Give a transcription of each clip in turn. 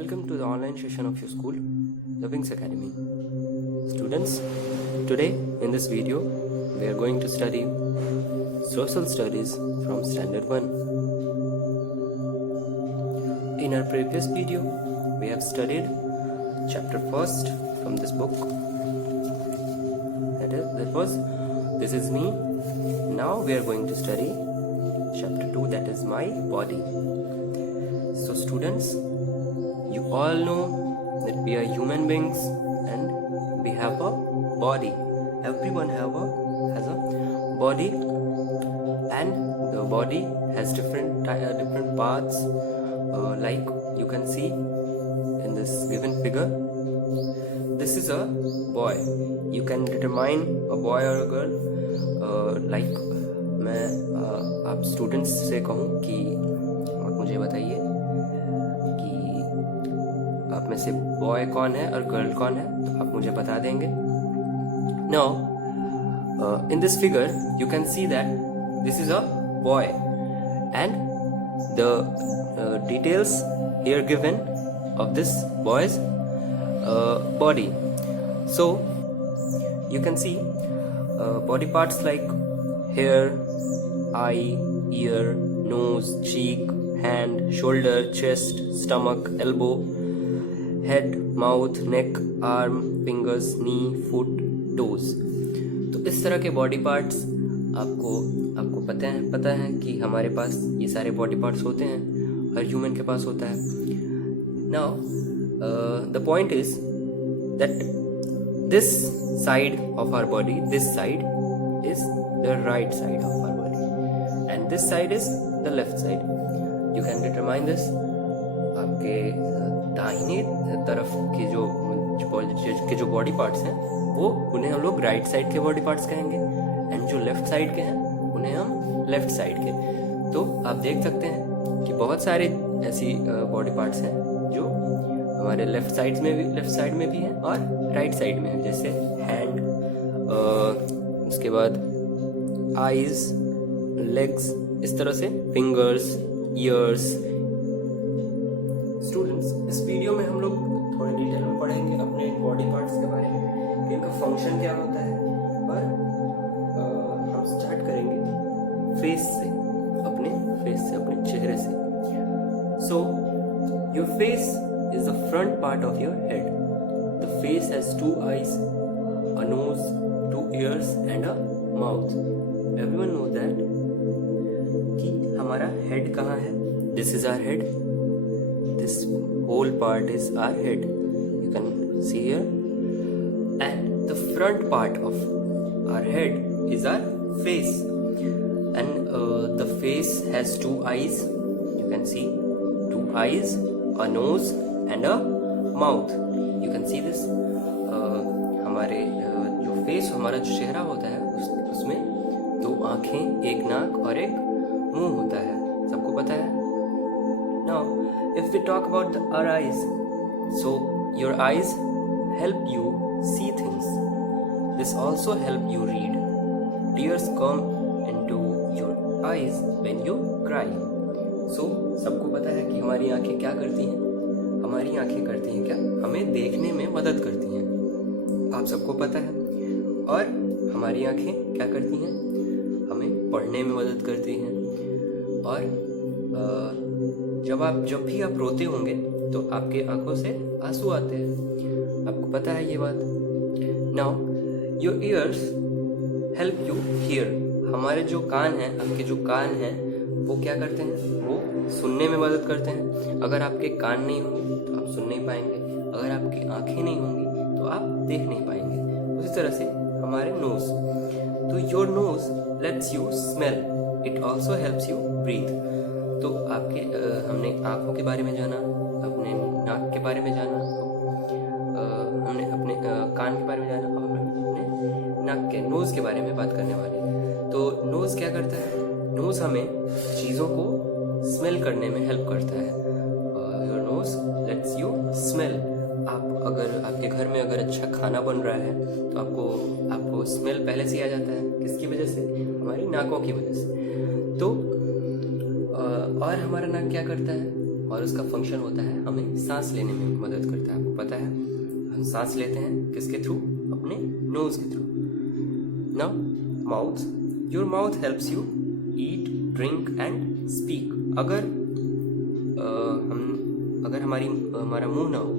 Welcome to the online session of your school, The Wings Academy. Students, today in this video, we are going to study Social Studies from Standard 1. In our previous video, we have studied chapter 1st from this book. That was This Is Me. Now we are going to study chapter 2, that is My Body. So students, you all know that we are human beings and we have a body. Everyone has a body, and the body has different parts, like you can see in this given figure. This is a boy. You can determine a boy or a girl. Like मैं आप students से कहूँ कि आप मुझे बताइए आप में से बॉय कौन है और गर्ल कौन है, तो आप मुझे बता देंगे. Now, in this figure, you can see that this is a boy, and the details here given of this boy's body. So, you can see body parts like hair, eye, ear, nose, cheek, hand, shoulder, chest, stomach, elbow, head, mouth, neck, arm, fingers, knee, foot, toes. तो इस तरह के body parts आपको पता है कि हमारे पास ये सारे बॉडी पार्ट्स होते हैं, हर ह्यूमन के पास होता है. Now the point is that this side of our body, this side is the right side of our body and this side is the left side. You can determine this. आपके दाहिने तरफ के जो body parts हैं वो उन्हें हम लोग राइट साइड के बॉडी पार्ट्स कहेंगे, एंड जो लेफ्ट साइड के हैं उन्हें हम लेफ्ट साइड के. तो आप देख सकते हैं कि बहुत सारे ऐसी बॉडी पार्ट्स हैं जो हमारे लेफ्ट साइड में भी हैं और राइट साइड में है, जैसे हैंड, उसके बाद आईज, लेग्स, इस तरह से फिंगर्स, ईयर्स. स्टूडेंट्स, इस वीडियो में हम लोग थोड़े डिटेल में पढ़ेंगे अपने बॉडी पार्ट्स के बारे में कि इनका फंक्शन क्या होता है, और हम स्टार्ट करेंगे फेस से, अपने चेहरे से. So your face is the front part of your head. The face has 2 eyes, a nose, 2 ears and a mouth. Everyone knows that कि हमारा हेड कहाँ है. This is our head. This whole part is our head. You can see here. And the front part of our head is our face. And the face has 2 eyes. You can see 2 eyes, a nose and a mouth. You can see this. हमारे जो face, हमारा जो चेहरा होता है उसमें 2 आँखें, 1 नाक और 1 मुंह होता है. सबको पता है. Now, if we talk about our eyes, so your eyes help you see things. This also help you read. Tears come into your eyes when you cry. So, सबको पता है कि हमारी आँखें क्या करती हैं. हमारी आँखें करती हैं क्या? हमें देखने में मदद करती हैं. आप सबको पता है. और हमारी आँखें क्या करती हैं? हमें पढ़ने में मदद करती हैं. और जब भी आप रोते होंगे तो आपके आंखों से आंसू आते हैं. आपको पता है ये बात. Now your ears help you here. हमारे जो कान हैं, आपके जो कान हैं वो क्या करते हैं? वो सुनने में मदद करते हैं. अगर आपके कान नहीं होंगे तो आप सुन नहीं पाएंगे. अगर आपकी आंखें नहीं होंगी तो आप देख नहीं पाएंगे. उसी तरह से हमारे नोज, तो your nose lets you smell. It also helps you breathe. तो आपके हमने आँखों के बारे में जाना, अपने नाक के बारे में जाना, हमने अपने कान के बारे में जाना, और अपने नाक के नोज़ के बारे में बात करने वाले. तो नोज़ क्या करता है? नोज़ हमें चीज़ों को स्मेल करने में हेल्प करता है. Your nose lets you smell. अगर आपके घर में अगर अच्छा खाना बन रहा है तो आपको स्मेल पहले से आ जाता है. किसकी वजह से? हमारी नाकों की वजह से. तो और हमारा नाक क्या करता है? और उसका फंक्शन होता है हमें सांस लेने में मदद करता है। आपको पता है हम सांस लेते हैं किसके थ्रू? अपने नोज के through. Now mouth, your mouth helps you eat, drink and speak. अगर हमारा मुंह ना हो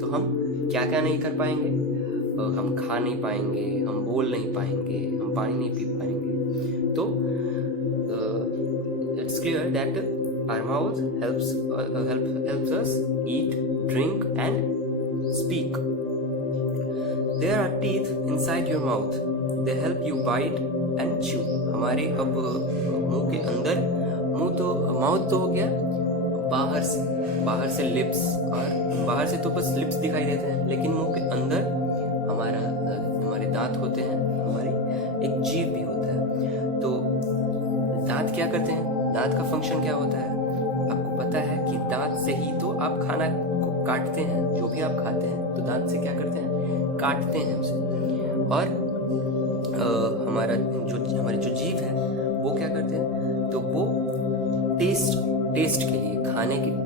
तो हम क्या क्या नहीं कर पाएंगे? हम खा नहीं पाएंगे, हम बोल नहीं पाएंगे, हम पानी नहीं पी पाएंगे। तो it's clear that our mouth helps us eat, drink and speak. There are teeth inside your mouth. They help you bite and chew. हमारे अब मुंह के अंदर, माउथ तो हो गया बाहर से लिप्स, और बाहर से तो बस लिप्स दिखाई देते हैं, लेकिन मुंह के अंदर हमारे दांत होते हैं, हमारे एक जीभ भी होता है। तो दांत क्या करते हैं? दांत का फंक्शन क्या होता है? आपको पता है कि दांत से ही तो आप खाना को काटते हैं, जो भी आप खाते हैं तो दांत से क्या करते हैं? काटते हैं उसे। और हमारी जो जीभ है वो क्या करते हैं? तो वो टेस्ट के लिए,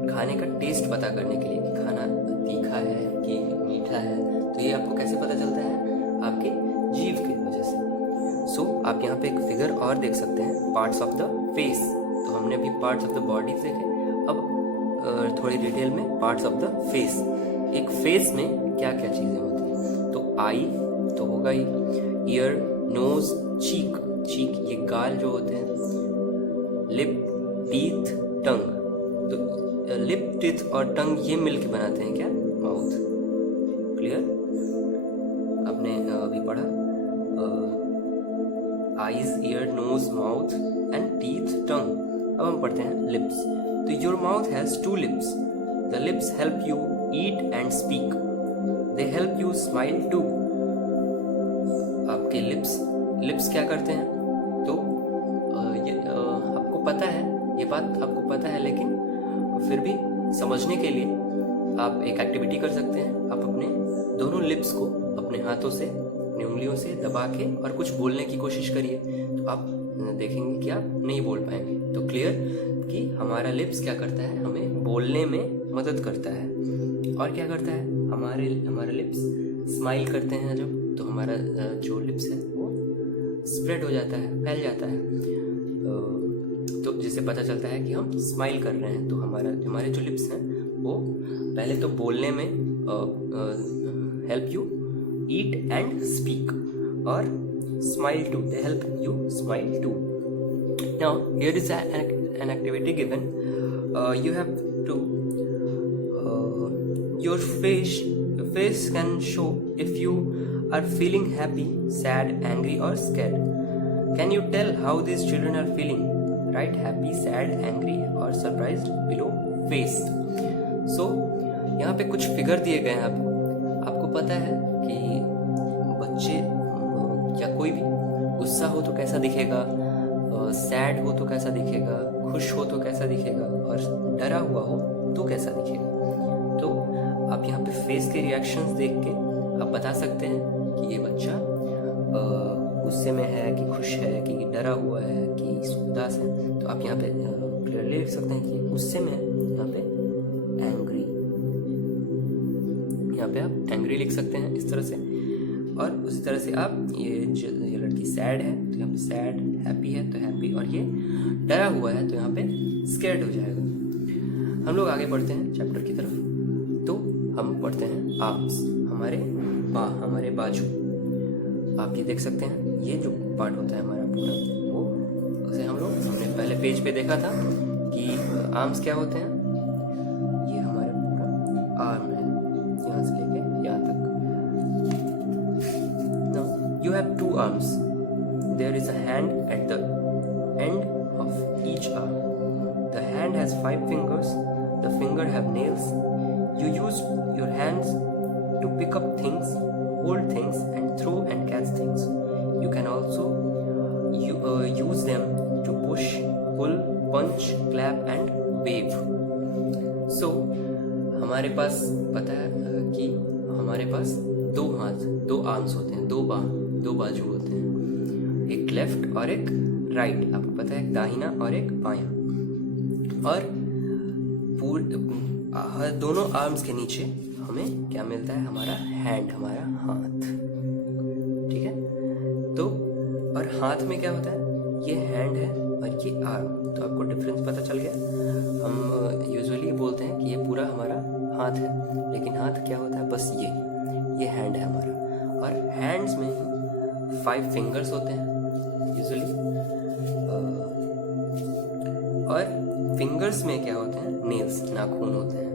खाने का टेस्ट पता करने के लिए कि खाना तीखा है कि मीठा है, तो ये आपको कैसे पता चलता है? आपके जीभ की वजह से। सो आप यहाँ पे एक फिगर और देख सकते हैं, पार्ट्स ऑफ द फेस। तो हमने अभी पार्ट्स ऑफ द बॉडी देखे, अब थोड़ी डिटेल में पार्ट्स ऑफ द फेस। एक फेस में क्या क्या चीज़ें होती हैं? तो आई तो होगा ही, ईयर, नोज, चीक ये गाल जो होते हैं, लिप, टीथ, टंग। तो लिप, टीथ और टंग ये मिलके बनाते हैं क्या? माउथ। क्लियर? आपने अभी पढ़ा eyes, ear, nose, mouth and teeth, tongue. अब हम पढ़ते हैं लिप्स। तो your mouth has 2 lips. The lips help you eat and speak. They help you smile too. आपके लिप्स क्या करते हैं? तो आपको पता है, ये बात आपको पता है, लेकिन फिर भी समझने के लिए आप एक एक्टिविटी कर सकते हैं। आप अपने दोनों लिप्स को अपने हाथों से, अपनी उंगलियों से दबा के और कुछ बोलने की कोशिश करिए, तो आप देखेंगे कि आप नहीं बोल पाएंगे। तो क्लियर कि हमारा लिप्स क्या करता है? हमें बोलने में मदद करता है। और क्या करता है? हमारे लिप्स स्माइल करते हैं जब, तो हमारा जो लिप्स है वो स्प्रेड हो जाता है, फैल जाता है, तो जिससे पता चलता है कि हम स्माइल कर रहे हैं। तो हमारे जो लिप्स हैं वो पहले तो बोलने में help you eat and speak, और smile too, they help you smile too. Now here is an activity given. You have to your face can show if you are feeling happy, sad, angry or scared. Can you tell how these children are feeling? Write happy, sad, angry or surprised below face. So यहाँ पे कुछ figure दिए गए हैं आपको पता है कि बच्चे या कोई भी गुस्सा हो तो कैसा दिखेगा, सैड हो तो कैसा दिखेगा, खुश हो तो कैसा दिखेगा, और डरा हुआ हो तो कैसा दिखेगा। तो आप यहाँ पे फेस के रिएक्शंस देख के आप बता सकते हैं कि ये बच्चा गुस्से में है कि खुश है कि डरा हुआ है कि उदास है। तो आप यहाँ पे क्लियरली लिख सकते हैं कि गुस्से में यहाँ पे एंग्री, यहाँ पे आप एंग्री लिख सकते हैं इस तरह से। और उसी तरह से आप ये लड़की सैड है तो यहाँ पे सैड, हैप्पी है तो हैप्पी, और ये डरा हुआ है तो यहाँ पे स्कैर्ड हो जाएगा। हम लोग आगे बढ़ते हैं चैप्टर की तरफ। तो हम पढ़ते हैं आर्म्स, हमारे बाजू। आप ये देख सकते हैं, ये जो पार्ट होता है हमारा पूरा, वो उसे हमने पहले पेज पे देखा था कि आर्म्स क्या होते हैं। ये हमारा पूरा आर्म है, यहाँ से लेके यहाँ तक। You have 2 arms. There is a hand at the end of each arm. The hand has 5 fingers. The fingers have nails. You use your hands to pick up things, hold things, and throw and catch things. You can also use them to push, pull, punch, clap, and wave. So, हमारे पास पता है कि हमारे पास 2 हाथ, 2 arms होते हैं, 2 बाजू होते हैं, एक लेफ्ट और एक राइट। आपको पता है एक दाहिना और एक बायां। और दोनों आर्म्स के नीचे हमें क्या मिलता है, हमारा हैंड, हमारा हाथ, ठीक है। तो और हाथ में क्या होता है, ये हैंड है और ये आर्म, तो आपको डिफरेंस पता चल गया। हम यूजुअली बोलते हैं कि ये पूरा हमारा हाथ है, लेकिन हाथ क्या होता है, बस ये हैंड है हमारा। और हैंड्स में 5 फिंगर्स होते हैं यूजुअली, और फिंगर्स में क्या होते हैं, नेल्स, नाखून होते हैं,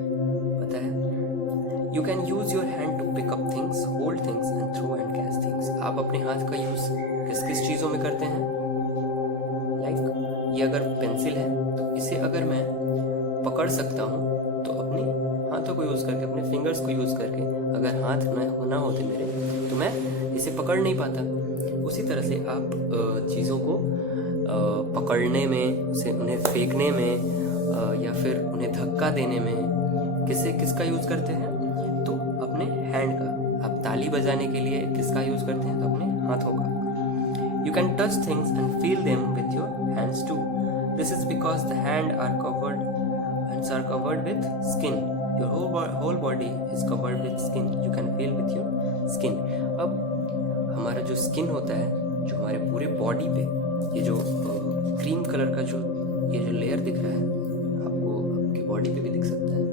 पता है। You can use your hand to pick up things, hold things and throw and catch things. आप अपने हाथ का यूज किस किस चीज़ों में करते हैं, लाइक ये अगर पेंसिल है तो इसे अगर मैं पकड़ सकता हूँ तो अपने हाथों को यूज़ करके, अपने फिंगर्स को यूज़ करके, अगर हाथ ना होते मेरे तो मैं इसे पकड़ नहीं पाता। उसी तरह से आप चीज़ों को पकड़ने में, उसे उन्हें फेंकने में या फिर उन्हें धक्का देने में किसका यूज़ करते हैं, तो अपने हैंड का। आप ताली बजाने के लिए किसका यूज़ करते हैं, तो अपने हाथों का। You can touch things and feel them with your hands too. This is because the hands are covered with skin. Your whole body is covered with skin. You can feel with your skin. अब हमारा जो skin होता है, जो हमारे पूरे body पे ये जो क्रीम कलर का ये जो लेयर दिख रहा है आपको, आपके बॉडी पे भी दिख सकता है,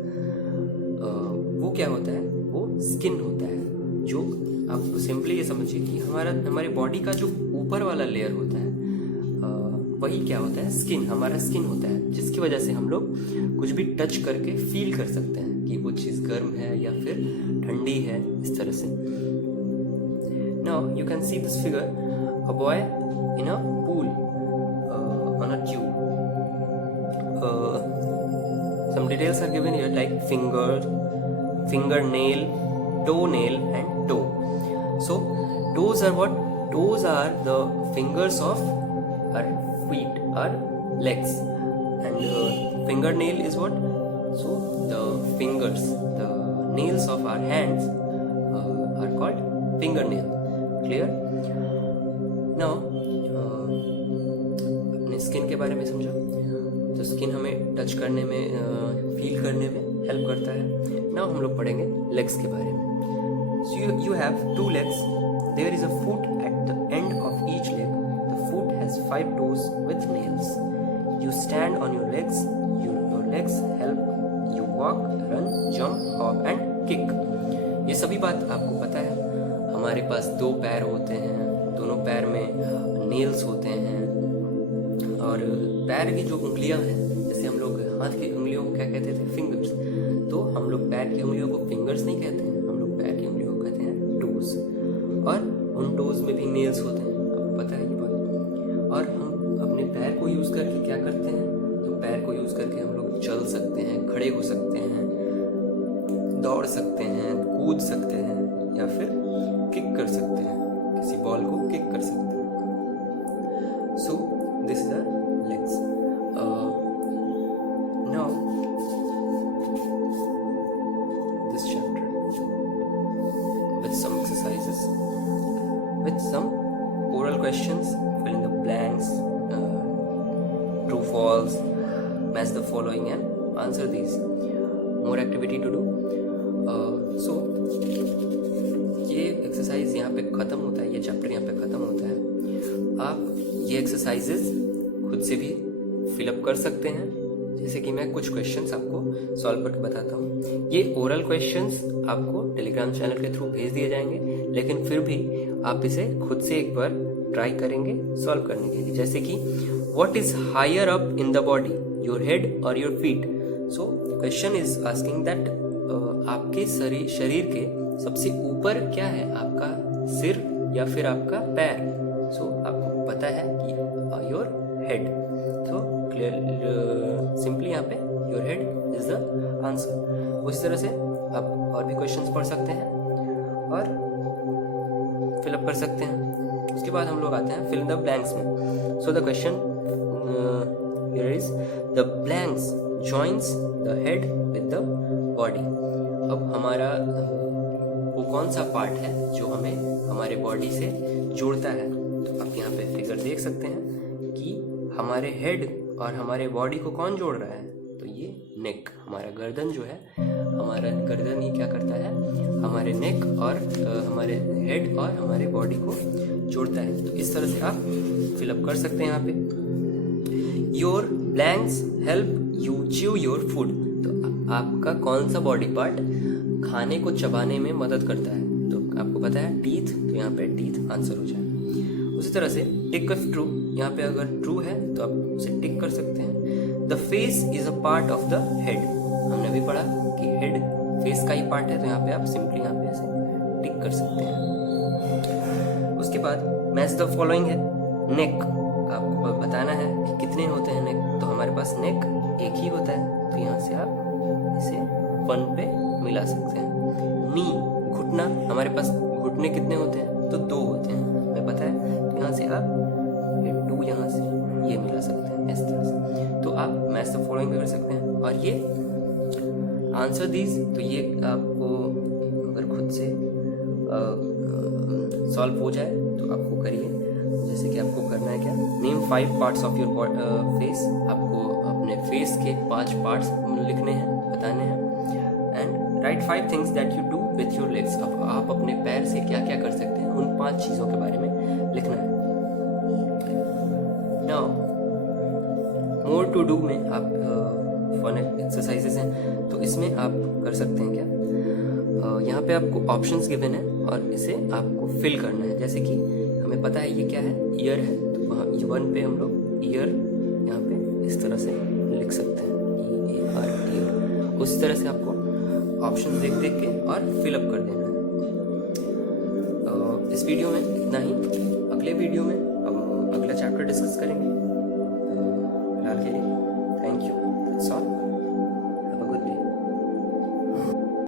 वो क्या होता है, वो स्किन होता है। जो आप सिंपली ये समझिए कि हमारे बॉडी का जो ऊपर वाला लेयर होता है वही क्या होता है, स्किन, हमारा स्किन होता है, जिसकी वजह से हम लोग कुछ भी टच करके फील कर सकते हैं कि वो चीज़ गर्म है या फिर ठंडी है, इस तरह से। Now you can see this figure, a boy in a pool on a tube. Some details are given here like fingernail, toenail and toe. So toes are what? Toes are the fingers of our feet, our legs, and fingernail is what? So the fingers, the nails of our hands are called fingernail. Clear? Now अपने skin के बारे में समझा, तो skin हमें touch करने में, feel करने में हेल्प करता है। नाउ हम लोग पढ़ेंगे लेग्स के बारे में। So you have 2 legs. There is a foot at the end of each leg. The foot has 5 toes with nails. You stand on your legs. Your legs help you walk, run, jump, hop and kick. ये सभी बात आपको पता है। हमारे पास 2 पैर होते हैं, दोनों पैर में नेल्स होते हैं, और पैर की जो उंगलियां हैं, जैसे हम लोग हाथ की उंगलियों को क्या कहते थे, फिंगर्स, तो हम लोग पैर की उंगलियों को फिंगर्स नहीं कहते हैं, हम लोग पैर की उंगलियों को कहते हैं टोज। और उन टोज में भी नेल्स होते हैं, आपको पता है ये बात। और हम अपने पैर को यूज़ करके क्या करते हैं, तो पैर को यूज़ करके हम लोग चल सकते हैं, खड़े हो सकते हैं, दौड़ सकते हैं, कूद सकते हैं, या फिर किक कर सकते हैं, किसी बॉल को किक कर सकते हैं। So this is our legs. Now this chapter with some exercises, with some oral questions, fill in the blanks, true false, match the following and answer these. More activity to do. So ये exercise यहाँ पे ख़त्म होता है, ये chapter यहाँ पे ख़त्म होता है। आप ये एक्सरसाइजेज खुद से भी फिलअप कर सकते हैं, जैसे कि मैं कुछ क्वेश्चंस आपको सॉल्व करके बताता हूँ। ये ओरल क्वेश्चंस आपको टेलीग्राम चैनल के थ्रू भेज दिए जाएंगे, लेकिन फिर भी आप इसे खुद से एक बार ट्राई करेंगे सॉल्व करने के लिए। जैसे कि what is higher up in the body, your head और your feet. So question is asking that आपके शरीर के सबसे ऊपर क्या है, आपका सिर या फिर आपका पैर। सो आपको पता है कि योर हेड, तो क्लियर, सिंपली यहाँ पे your head is the answer. उस तरह से आप और भी क्वेश्चंस पढ़ सकते हैं और फिलअप कर सकते हैं। उसके बाद हम लोग आते हैं फिल इन द ब्लैंक्स में। So the question here is the blanks joins the head with the body. अब हमारा वो कौन सा पार्ट है जो हमें हमारे बॉडी से जोड़ता है, तो आप यहाँ पे फिगर देख सकते हैं कि हमारे हेड और हमारे बॉडी को कौन जोड़ रहा है, तो ये नेक, हमारा गर्दन जो है, हमारा गर्दन ही क्या करता है, हमारे नेक और हमारे हेड और हमारे बॉडी को जोड़ता है। तो इस तरह से आप फिलअप कर सकते हैं यहाँ पे। Your blanks help you chew your food. तो आपका कौन सा बॉडी पार्ट खाने को चबाने में मदद करता है? तो आपको पता है टीथ, तो यहाँ पे टीथ आंसर हो जाए। उसी तरह से टिक इफ ट्रू, यहाँ पे अगर ट्रू है तो आप उसे टिक कर सकते हैं। The face is a part of the head, हमने अभी पढ़ा कि हेड फेस का ही पार्ट है, तो यहाँ पे आप सिंपली यहाँ पे ऐसे टिक कर सकते हैं। उसके बाद मैच द फॉलोइंग है। नेक, आपको बताना है कि कितने होते हैं नेक। तो हमारे पास नेक एक ही होता है, तो यहाँ से आप इसे 1 पे मिला सकते हैं। नी, घुटना, हमारे पास घुटने कितने होते हैं? तो 2 होते हैं, हमें पता है। तो यहाँ से आप 2 यहाँ से ये मिला सकते हैं इस तरह से। तो आप मैच द फॉलोइंग भी कर सकते हैं। और ये आंसर दीज, तो ये आपको अगर खुद से सॉल्व हो जाए तो आपको करिए। जैसे कि आपको करना है क्या, name 5 parts of your face. आपको अपने फेस के 5 पार्ट्स लिखने हैं, बताने हैं। And right 5 things that you do with your legs. अब आप अपने पैर से क्या क्या कर सकते हैं, उन 5 चीज़ों के बारे में लिखना है। नाउ मोर टू डू में आप फन एक्सरसाइजेस हैं, तो इसमें आप कर सकते हैं क्या, यहाँ पे आपको ऑप्शंस गिवन है और इसे आपको फिल करना है। जैसे कि हमें पता है ये क्या है, ईयर है, तो वहाँ 1 पे हम लोग ईयर यहाँ पे इस तरह से लिख सकते हैं, EAR ईयर। उस तरह से आपको ऑप्शन देख देख के और फिलअप कर देना है। इस वीडियो में इतना ही। अगले वीडियो में हम अगला चैप्टर डिस्कस करेंगे।